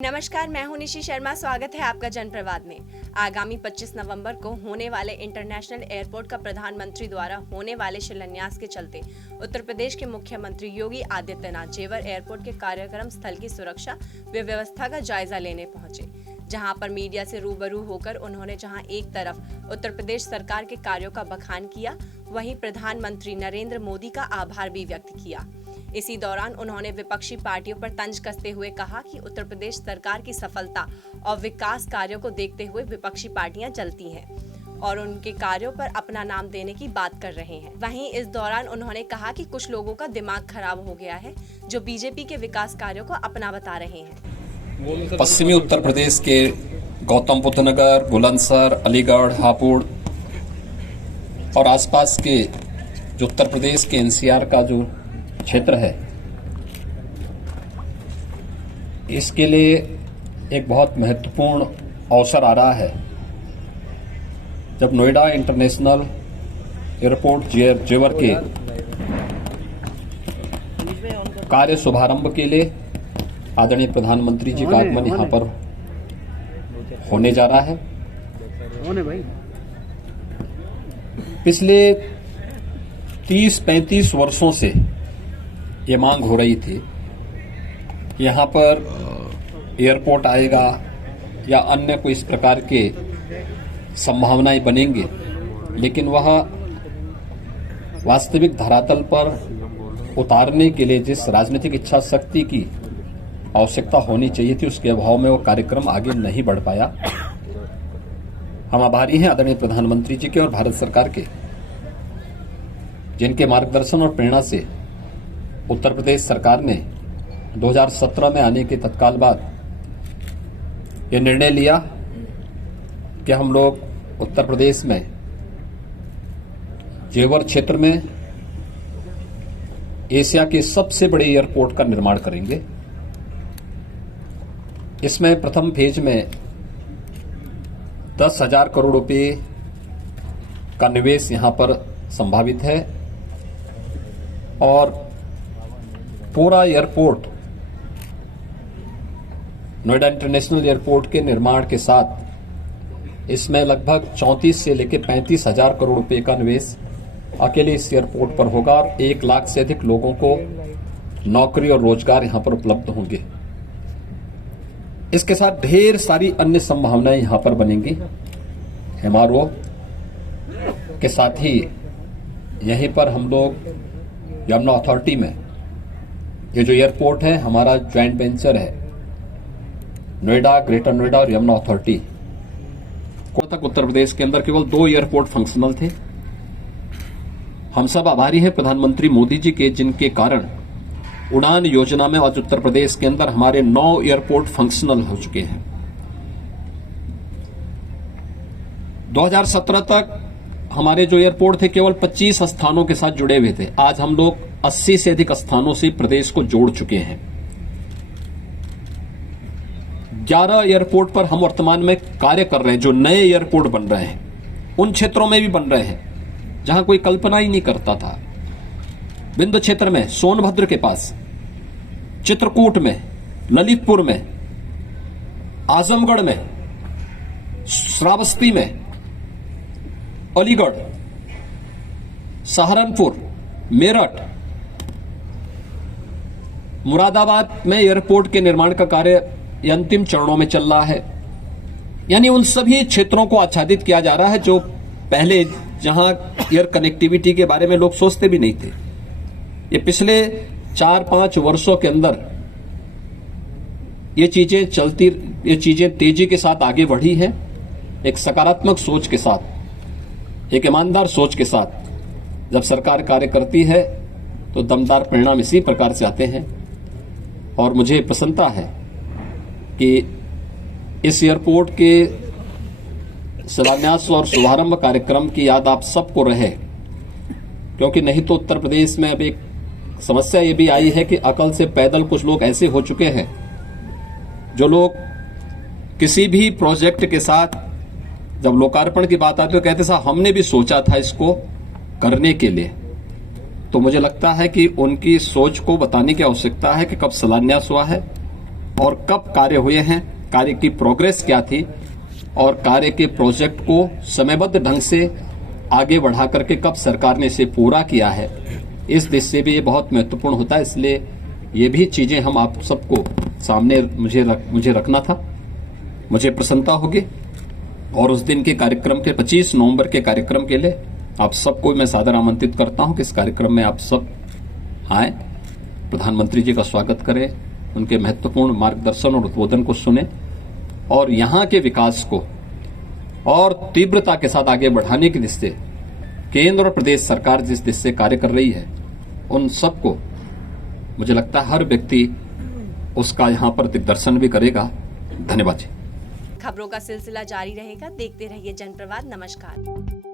नमस्कार, मैं हूं निशी शर्मा। स्वागत है आपका जनप्रवाद में। आगामी 25 नवंबर को होने वाले इंटरनेशनल एयरपोर्ट का प्रधानमंत्री द्वारा होने वाले शिलान्यास के चलते उत्तर प्रदेश के मुख्यमंत्री योगी आदित्यनाथ जेवर एयरपोर्ट के कार्यक्रम स्थल की सुरक्षा व व्यवस्था का जायजा लेने पहुंचे, जहां पर मीडिया से रूबरू होकर उन्होंने जहां एक तरफ उत्तर प्रदेश सरकार के कार्यों का बखान किया, वहीं प्रधानमंत्री नरेंद्र मोदी का आभार भी व्यक्त किया। इसी दौरान उन्होंने विपक्षी पार्टियों पर तंज कसते हुए कहा कि उत्तर प्रदेश सरकार की सफलता और विकास कार्यों को देखते हुए विपक्षी पार्टियां जलती हैं और उनके कार्यों पर अपना नाम देने की बात कर रहे हैं। वहीं इस दौरान उन्होंने कहा कि कुछ लोगों का दिमाग खराब हो गया है, जो बीजेपी के विकास कार्यों को अपना बता रहे हैं। पश्चिमी उत्तर प्रदेश के गौतम बुद्ध नगर, बुलंदशहर, अलीगढ़, हापुड़ और आसपास के जो उत्तर प्रदेश के एनसीआर का जो क्षेत्र है, इसके लिए एक बहुत महत्वपूर्ण अवसर आ रहा है जब नोएडा इंटरनेशनल एयरपोर्ट जेवर के कार्य शुभारंभ के लिए आदरणीय प्रधानमंत्री जी का आगमन यहाँ पर होने जा रहा है। पिछले 30-35 वर्षों से ये मांग हो रही थी, यहाँ पर एयरपोर्ट आएगा या अन्य कोई इस प्रकार के संभावनाएं बनेंगे, लेकिन वह वास्तविक धरातल पर उतारने के लिए जिस राजनीतिक इच्छा शक्ति की आवश्यकता होनी चाहिए थी, उसके अभाव में वो कार्यक्रम आगे नहीं बढ़ पाया। हम आभारी हैं आदरणीय प्रधानमंत्री जी के और भारत सरकार के, जिनके मार्गदर्शन और प्रेरणा से उत्तर प्रदेश सरकार ने 2017 में आने के तत्काल बाद ये निर्णय लिया कि हम लोग उत्तर प्रदेश में जेवर क्षेत्र में एशिया के सबसे बड़े एयरपोर्ट का निर्माण करेंगे। इसमें प्रथम फेज में 10,000 करोड़ रुपए का निवेश यहां पर संभावित है और पूरा एयरपोर्ट नोएडा इंटरनेशनल एयरपोर्ट के निर्माण के साथ इसमें लगभग 34 से लेकर 35,000 करोड़ रुपए का निवेश अकेले इस एयरपोर्ट पर होगा और 1 लाख से अधिक लोगों को नौकरी और रोजगार यहां पर उपलब्ध होंगे। इसके साथ ढेर सारी अन्य संभावनाएं यहां पर बनेंगी। एमआरओ के साथ ही यहीं पर हम लोग यमुना अथॉरिटी में ये जो एयरपोर्ट है, हमारा ज्वाइंट वेंचर है नोएडा, ग्रेटर नोएडा और यमुना अथॉरिटी। तक उत्तर प्रदेश के अंदर केवल 2 एयरपोर्ट फंक्शनल थे। हम सब आभारी हैं प्रधानमंत्री मोदी जी के, जिनके कारण उड़ान योजना में आज उत्तर प्रदेश के अंदर हमारे 9 एयरपोर्ट फंक्शनल हो चुके हैं। 2017 तक हमारे जो एयरपोर्ट थे केवल 25 स्थानों के साथ जुड़े हुए थे। आज हम लोग 80 से अधिक स्थानों से प्रदेश को जोड़ चुके हैं। 11 एयरपोर्ट पर हम वर्तमान में कार्य कर रहे हैं, जो नए एयरपोर्ट बन रहे हैं, उन क्षेत्रों में भी बन रहे हैं जहां कोई कल्पना ही नहीं करता था। बिंदु क्षेत्र में, सोनभद्र के पास, चित्रकूट में, ललितपुर में, आजमगढ़ में, श्रावस्ती में, अलीगढ़, सहारनपुर, मेरठ, मुरादाबाद में एयरपोर्ट के निर्माण का कार्य अंतिम चरणों में चल रहा है। यानी उन सभी क्षेत्रों को आच्छादित किया जा रहा है जो पहले जहां एयर कनेक्टिविटी के बारे में लोग सोचते भी नहीं थे। ये पिछले 4-5 वर्षों के अंदर ये चीजें तेजी के साथ आगे बढ़ी हैं। एक सकारात्मक सोच के साथ, एक ईमानदार सोच के साथ जब सरकार कार्य करती है तो दमदार परिणाम इसी प्रकार से आते हैं। और मुझे प्रसन्नता है कि इस एयरपोर्ट के शिलान्यास और शुभारंभ कार्यक्रम की याद आप सबको रहे, क्योंकि नहीं तो उत्तर प्रदेश में अब एक समस्या ये भी आई है कि अकल से पैदल कुछ लोग ऐसे हो चुके हैं जो लोग किसी भी प्रोजेक्ट के साथ जब लोकार्पण की बात आती तो कहते साहब हमने भी सोचा था इसको करने के लिए। तो मुझे लगता है कि उनकी सोच को बताने की आवश्यकता है कि कब शिलान्यास हुआ है और कब कार्य हुए हैं, कार्य की प्रोग्रेस क्या थी और कार्य के प्रोजेक्ट को समयबद्ध ढंग से आगे बढ़ा करके कब सरकार ने इसे पूरा किया है, इस दृष्टि से भी ये बहुत महत्वपूर्ण होता है। इसलिए ये भी चीजें हम आप सबको सामने मुझे रखना था। मुझे प्रसन्नता होगी और उस दिन के कार्यक्रम के 25 नवंबर के कार्यक्रम के लिए आप सबको मैं सादर आमंत्रित करता हूं कि इस कार्यक्रम में आप सब आए, प्रधानमंत्री जी का स्वागत करें, उनके महत्वपूर्ण मार्गदर्शन और उद्बोधन को सुने और यहां के विकास को और तीव्रता के साथ आगे बढ़ाने की दृष्टि से केंद्र और प्रदेश सरकार जिस दृष्टि से कार्य कर रही है, उन सबको मुझे लगता है हर व्यक्ति उसका यहां पर दिग्दर्शन भी करेगा। धन्यवाद जी। खबरों का सिलसिला जारी रहेगा, देखते रहिए जनप्रवाद। नमस्कार।